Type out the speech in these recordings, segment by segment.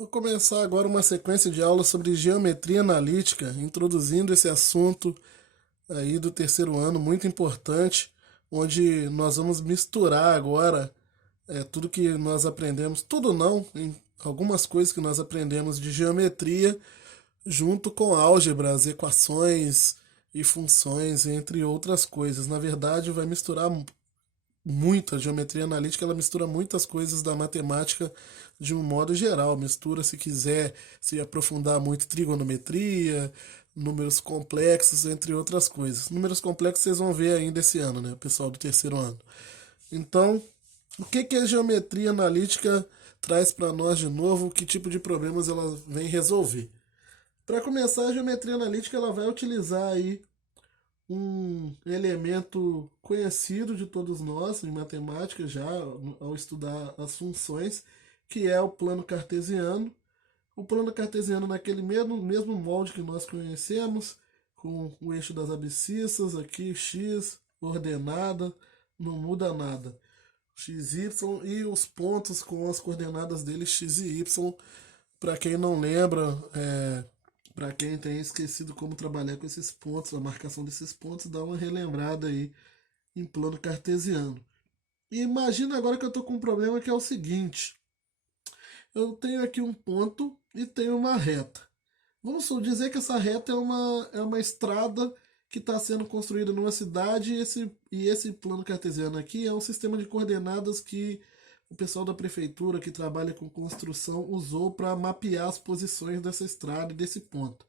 Vou começar agora uma sequência de aulas sobre geometria analítica, introduzindo esse assunto aí do terceiro ano, muito importante, onde nós vamos misturar agora tudo que nós aprendemos, tudo não, em algumas coisas que nós aprendemos de geometria, junto com álgebras, equações e funções, entre outras coisas. Na verdade, vai misturar muito. A geometria analítica ela mistura muitas coisas da matemática de um modo geral. Mistura, se quiser se aprofundar muito, trigonometria, números complexos, entre outras coisas. Números complexos vocês vão ver ainda esse ano, né, pessoal do terceiro ano. Então, o que a geometria analítica traz para nós de novo? Que tipo de problemas ela vem resolver? Para começar, a geometria analítica ela vai utilizar aí um elemento conhecido de todos nós em matemática já ao estudar as funções, que é o plano cartesiano. O plano cartesiano naquele mesmo molde que nós conhecemos, com o eixo das abscissas, aqui x, ordenada, não muda nada. X, y e os pontos com as coordenadas dele x e y. Para quem não lembra, para quem tem esquecido como trabalhar com esses pontos, a marcação desses pontos, dá uma relembrada aí em plano cartesiano. E imagina agora que eu estou com um problema que é o seguinte: eu tenho aqui um ponto e tenho uma reta. Vamos dizer que essa reta é uma estrada que está sendo construída numa cidade e esse plano cartesiano aqui é um sistema de coordenadas que o pessoal da prefeitura que trabalha com construção usou para mapear as posições dessa estrada e desse ponto.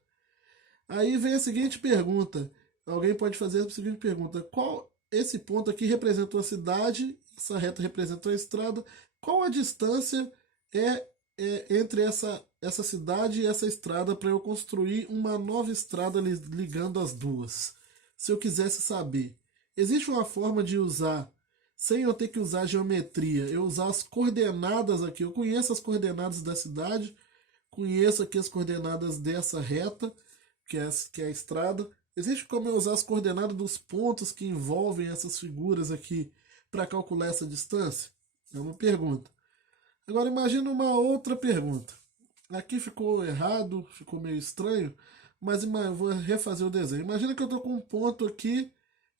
Aí vem a seguinte pergunta. Alguém pode fazer a seguinte pergunta: qual esse ponto aqui representa uma cidade, essa reta representa uma estrada, qual a distância é, entre essa cidade e essa estrada para eu construir uma nova estrada ligando as duas? Se eu quisesse saber, existe uma forma de usar, sem eu ter que usar geometria, eu usar as coordenadas aqui. Eu conheço as coordenadas da cidade, conheço aqui as coordenadas dessa reta, que é a estrada. Existe como eu usar as coordenadas dos pontos que envolvem essas figuras aqui para calcular essa distância? É uma pergunta. Agora imagina uma outra pergunta. Aqui ficou errado, ficou meio estranho, mas vou refazer o desenho. Imagina que eu estou com um ponto aqui,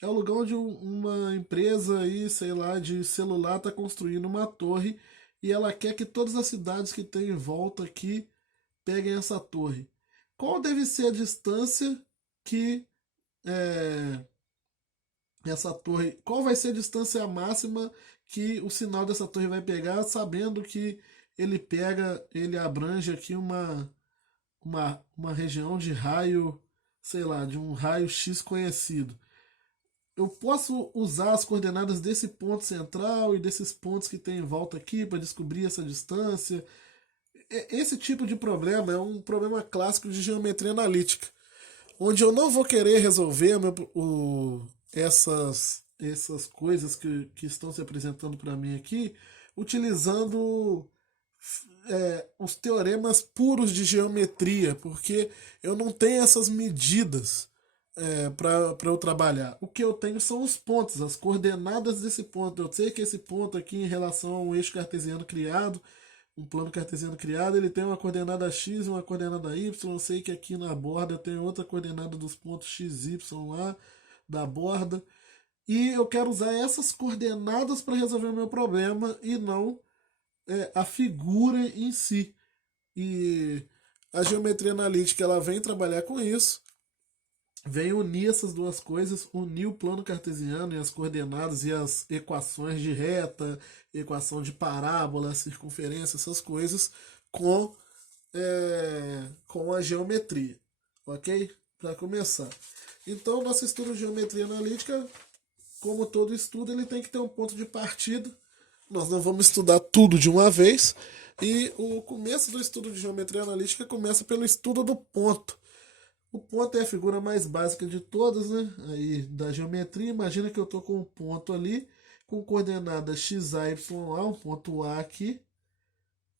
é o lugar onde uma empresa aí, sei lá, de celular está construindo uma torre e ela quer que todas as cidades que tem em volta aqui peguem essa torre. Qual deve ser a distância que é, essa torre. Qual vai ser a distância máxima que o sinal dessa torre vai pegar, sabendo que ele abrange aqui uma região de raio, sei lá, de um raio X conhecido. Eu posso usar as coordenadas desse ponto central e desses pontos que tem em volta aqui para descobrir essa distância. Esse tipo de problema é um problema clássico de geometria analítica, onde eu não vou querer resolver essas coisas que estão se apresentando para mim aqui, utilizando os teoremas puros de geometria, porque eu não tenho essas medidas para eu trabalhar. O que eu tenho são os pontos, as coordenadas desse ponto. Eu sei que esse ponto aqui, em relação a um eixo cartesiano criado, um plano cartesiano criado, ele tem uma coordenada x e uma coordenada y. Eu sei que aqui na borda tem outra coordenada dos pontos x, y lá da borda. E eu quero usar essas coordenadas para resolver o meu problema e não a figura em si. E a geometria analítica ela vem trabalhar com isso, vem unir essas duas coisas, unir o plano cartesiano e as coordenadas e as equações de reta, equação de parábola, circunferência, essas coisas, com a geometria, ok? Para começar. Então, nosso estudo de geometria analítica, como todo estudo, ele tem que ter um ponto de partida. Nós não vamos estudar tudo de uma vez. E o começo do estudo de geometria analítica começa pelo estudo do ponto. O ponto é a figura mais básica de todas, né? Aí da geometria. Imagina que eu estou com um ponto ali com coordenada xa, y, um ponto A aqui.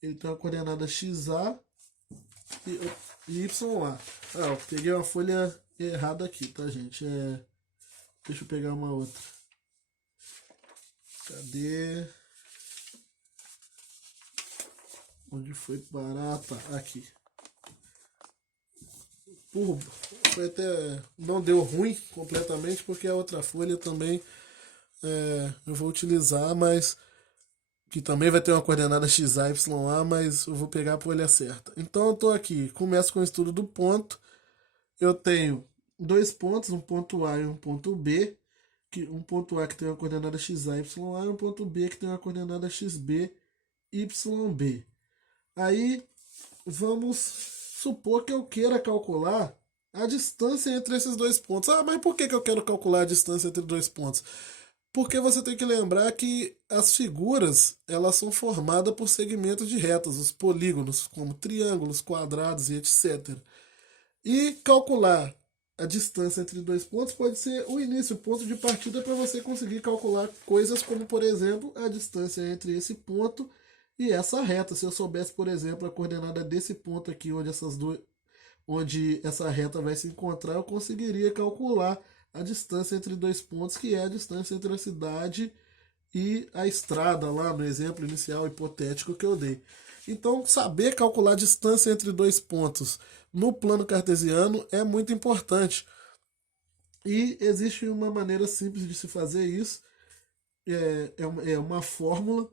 Ele tem uma coordenada xa e YA. Eu peguei uma folha errada aqui, tá, gente? Deixa eu pegar uma outra. Cadê? Onde foi parar? Tá, aqui. Foi até, não deu ruim completamente, porque a outra folha também eu vou utilizar, mas que também vai ter uma coordenada XAYA, mas eu vou pegar a folha certa. Então eu estou aqui, começo com o estudo do ponto. Eu tenho dois pontos, um ponto A e um ponto B, que um ponto A que tem uma coordenada XA, YA, e um ponto B que tem uma coordenada XB, YB. Aí vamos supor que eu queira calcular a distância entre esses dois pontos. Ah, mas por que eu quero calcular a distância entre dois pontos? Porque você tem que lembrar que as figuras elas são formadas por segmentos de retas, os polígonos, como triângulos, quadrados e etc. E calcular a distância entre dois pontos pode ser o início, o ponto de partida para você conseguir calcular coisas como, por exemplo, a distância entre esse ponto e essa reta. Se eu soubesse, por exemplo, a coordenada desse ponto aqui, onde essa reta vai se encontrar, eu conseguiria calcular a distância entre dois pontos, que é a distância entre a cidade e a estrada, lá no exemplo inicial hipotético que eu dei. Então, saber calcular a distância entre dois pontos no plano cartesiano é muito importante. E existe uma maneira simples de se fazer isso. É uma fórmula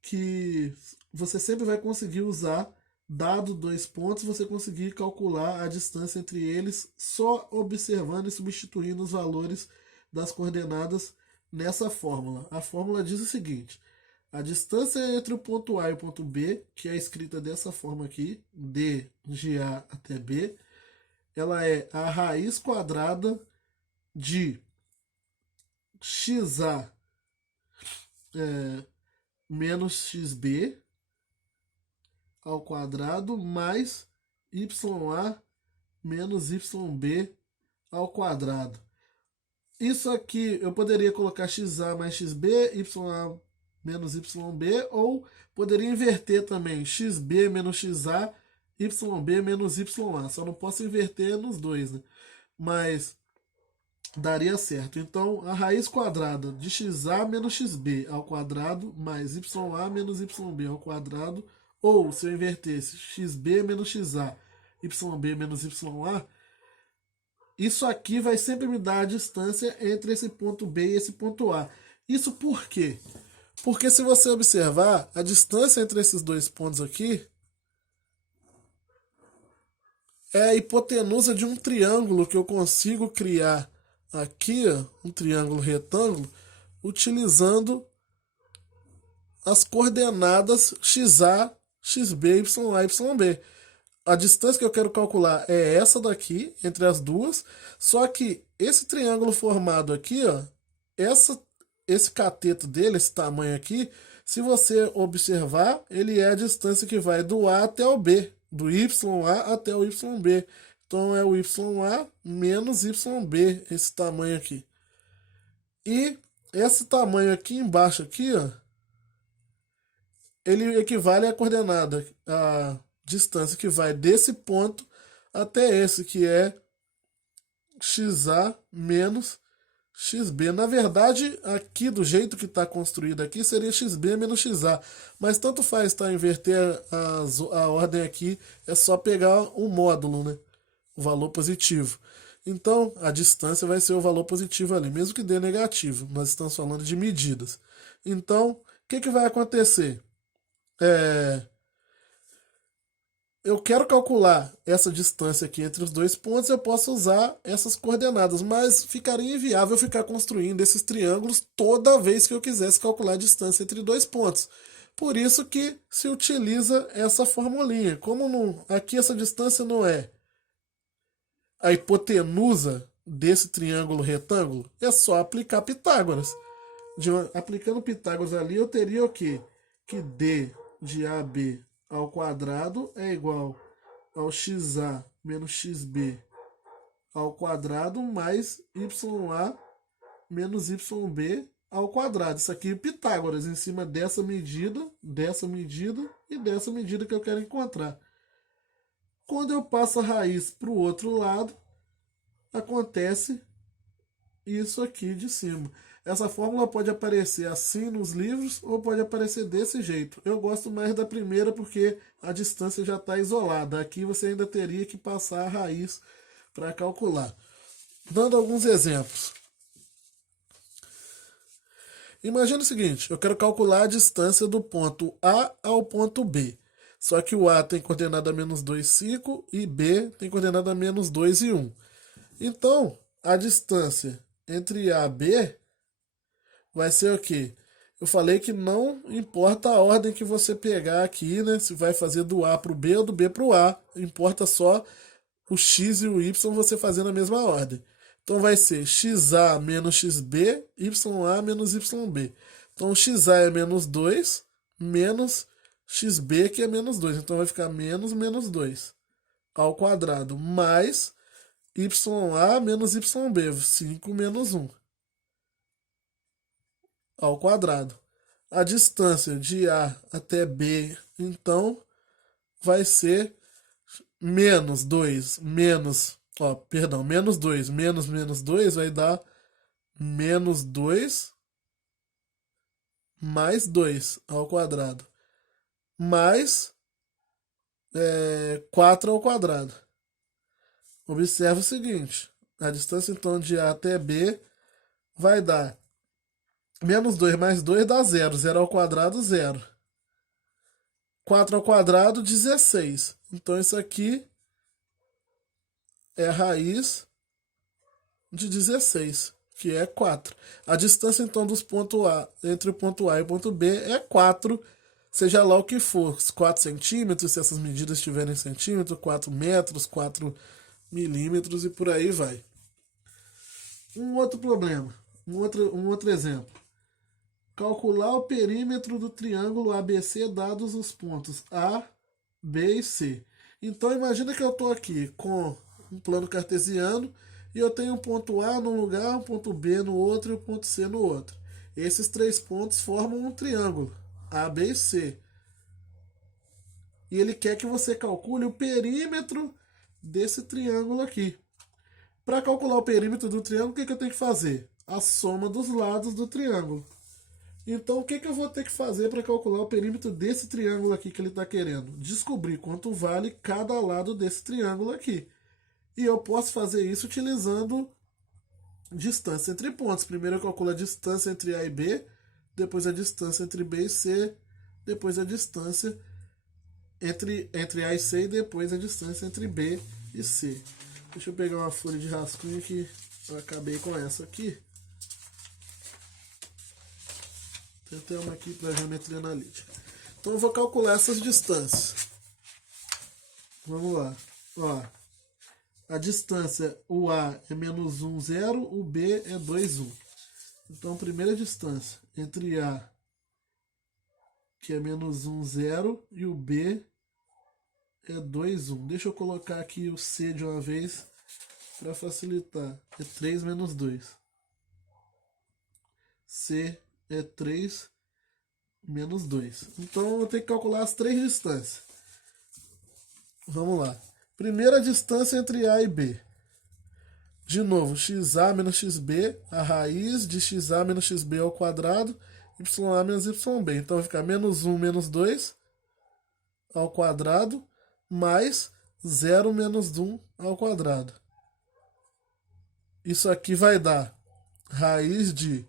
que você sempre vai conseguir usar, dado dois pontos, você conseguir calcular a distância entre eles só observando e substituindo os valores das coordenadas nessa fórmula. A fórmula diz o seguinte: a distância entre o ponto A e o ponto B, que é escrita dessa forma aqui, d de A até B, ela é a raiz quadrada de xa menos xb ao quadrado mais ya menos yb ao quadrado. Isso aqui eu poderia colocar xa mais xb, ya menos yb, ou poderia inverter também xb menos xa, yb menos ya. Só não posso inverter nos dois, né? Mas daria certo. Então, a raiz quadrada de xa menos xb ao quadrado mais ya menos yb ao quadrado, ou se eu invertesse xb menos xa, yb menos ya, isso aqui vai sempre me dar a distância entre esse ponto B e esse ponto A. Isso por quê? Porque se você observar, a distância entre esses dois pontos aqui é a hipotenusa de um triângulo que eu consigo criar aqui, ó, um triângulo retângulo, utilizando as coordenadas xa, xb, ya, yb. A distância que eu quero calcular é essa daqui, entre as duas, só que esse triângulo formado aqui, ó, esse cateto dele, esse tamanho aqui, se você observar, ele é a distância que vai do A até o B, do YA até o YB. Então é o YA menos YB, esse tamanho aqui. E esse tamanho aqui embaixo, aqui, ó, ele equivale à coordenada, a distância que vai desse ponto até esse, que é xa menos xb. Na verdade, aqui do jeito que está construído aqui, seria xb menos xa. Mas tanto faz, tá? Inverter a ordem aqui, é só pegar o módulo, né? O valor positivo. Então, a distância vai ser o valor positivo ali, mesmo que dê negativo. Nós estamos falando de medidas. Então, o que vai acontecer? Eu quero calcular essa distância aqui entre os dois pontos, eu posso usar essas coordenadas, mas ficaria inviável ficar construindo esses triângulos toda vez que eu quisesse calcular a distância entre dois pontos. Por isso que se utiliza essa formulinha. Como não, aqui essa distância não é a hipotenusa desse triângulo retângulo, é só aplicar Pitágoras. Aplicando Pitágoras ali, eu teria o quê? Que d de AB ao quadrado é igual ao xa menos xb ao quadrado mais ya menos yb ao quadrado. Isso aqui é Pitágoras em cima dessa medida e dessa medida que eu quero encontrar. Quando eu passo a raiz para o outro lado, acontece isso aqui de cima. Essa fórmula pode aparecer assim nos livros ou pode aparecer desse jeito. Eu gosto mais da primeira porque a distância já está isolada. Aqui você ainda teria que passar a raiz para calcular. Dando alguns exemplos. Imagina o seguinte, eu quero calcular a distância do ponto A ao ponto B. Só que o A tem coordenada menos 2, 5 e B tem coordenada menos 2 e 1. Então, a distância entre A e B vai ser o quê? Eu falei que não importa a ordem que você pegar aqui, né? Se vai fazer do A para o B ou do B para o A. Importa só o X e o Y você fazer na mesma ordem. Então vai ser XA menos XB, YA menos YB. Então XA é menos 2, menos XB que é menos 2. Então vai ficar menos menos 2 ao quadrado, mais YA menos YB, 5 menos 1 ao quadrado. A distância de A até B, então, vai ser menos 2, menos 2, menos 2 vai dar menos 2 mais 2 ao quadrado, mais 4 ao quadrado. Observe o seguinte, a distância então de A até B vai dar menos 2 mais 2 dá 0, 0 ao quadrado, 0. 4 ao quadrado, 16. Então isso aqui é a raiz de 16, que é 4. A distância, então, dos pontos A, entre o ponto A e o ponto B é 4, seja lá o que for. 4 centímetros, se essas medidas estiverem em centímetro, 4 metros, 4 milímetros e por aí vai. Um outro problema, um outro exemplo. Calcular o perímetro do triângulo ABC dados os pontos A, B e C. Então imagina que eu estou aqui com um plano cartesiano e eu tenho um ponto A num lugar, um ponto B no outro e um ponto C no outro. Esses 3 pontos formam um triângulo, A, B e C. E ele quer que você calcule o perímetro desse triângulo aqui. Para calcular o perímetro do triângulo, o que eu tenho que fazer? A soma dos lados do triângulo. Então, o que eu vou ter que fazer para calcular o perímetro desse triângulo aqui que ele está querendo? Descobrir quanto vale cada lado desse triângulo aqui. E eu posso fazer isso utilizando distância entre pontos. Primeiro eu calculo a distância entre A e B, depois a distância entre B e C, depois a distância entre A e C e depois a distância entre B e C. Deixa eu pegar uma folha de rascunho que eu acabei com essa aqui. Tem uma aqui para geometria analítica. Então eu vou calcular essas distâncias. Vamos lá. Ó, a distância, o A é menos 1, 0, o B é 2, 1. Então a primeira distância entre A, que é menos 1, 0, e o B é 2, 1. Deixa eu colocar aqui o C de uma vez para facilitar. É 3 menos 2. C é 3 menos 2. Então eu vou ter que calcular as 3 distâncias. Vamos lá. Primeira distância entre A e B. De novo, XA menos XB, a raiz de XA menos XB ao quadrado, YA menos YB. Então vai ficar menos 1 menos 2 ao quadrado, mais 0 menos 1 ao quadrado. Isso aqui vai dar raiz de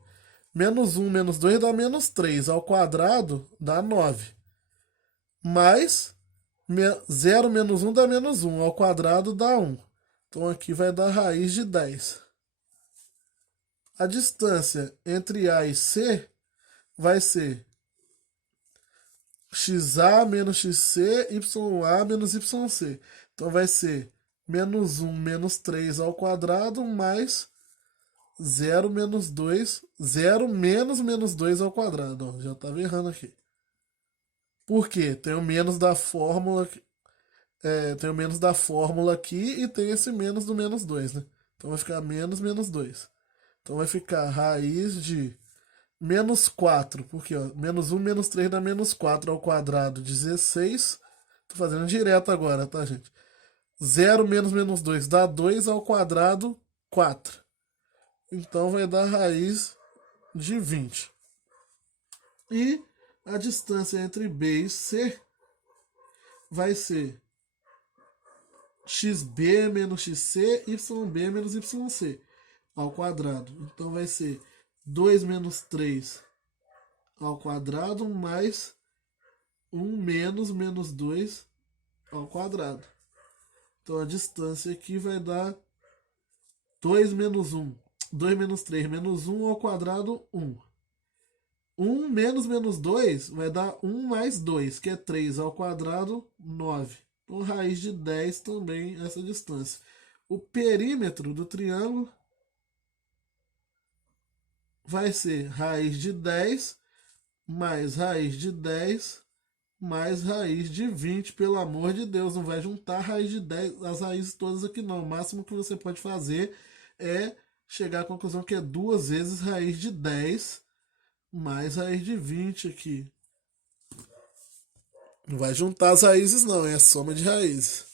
menos 1 menos 2 dá menos 3, ao quadrado dá 9. Mais 0 menos 1 dá menos 1, ao quadrado dá 1. Então aqui vai dar raiz de 10. A distância entre A e C vai ser XA menos XC, YA menos YC. Então vai ser menos 1 menos 3 ao quadrado mais 0 menos 2, 0 menos 2 ao quadrado. Ó, já estava errando aqui. Por quê? Tem o menos da fórmula, tem o menos da fórmula aqui e tem esse menos do menos 2, né? Então vai ficar menos menos 2. Então vai ficar raiz de menos 4, porque ó, menos 1 menos 3 dá menos 4 ao quadrado, 16. Tô fazendo direto agora, tá, gente? 0 menos 2 dá 2 ao quadrado, 4. Então vai dar raiz de 20. E a distância entre B e C vai ser xb menos xc, yb menos yc ao quadrado. Então vai ser 2 menos 3 ao quadrado mais 1 menos 2 ao quadrado. Então a distância aqui vai dar 2 menos 1. 2 menos 3 menos 1 ao quadrado, 1. 1 menos 2 vai dar 1 mais 2, que é 3 ao quadrado, 9. Então raiz de 10 também essa distância. O perímetro do triângulo vai ser raiz de 10 mais raiz de 10 mais raiz de 20. Pelo amor de Deus, não vai juntar raiz de 10, as raízes todas aqui não. O máximo que você pode fazer é chegar à conclusão que é 2 vezes raiz de 10 mais raiz de 20 aqui. Não vai juntar as raízes não, é a soma de raízes.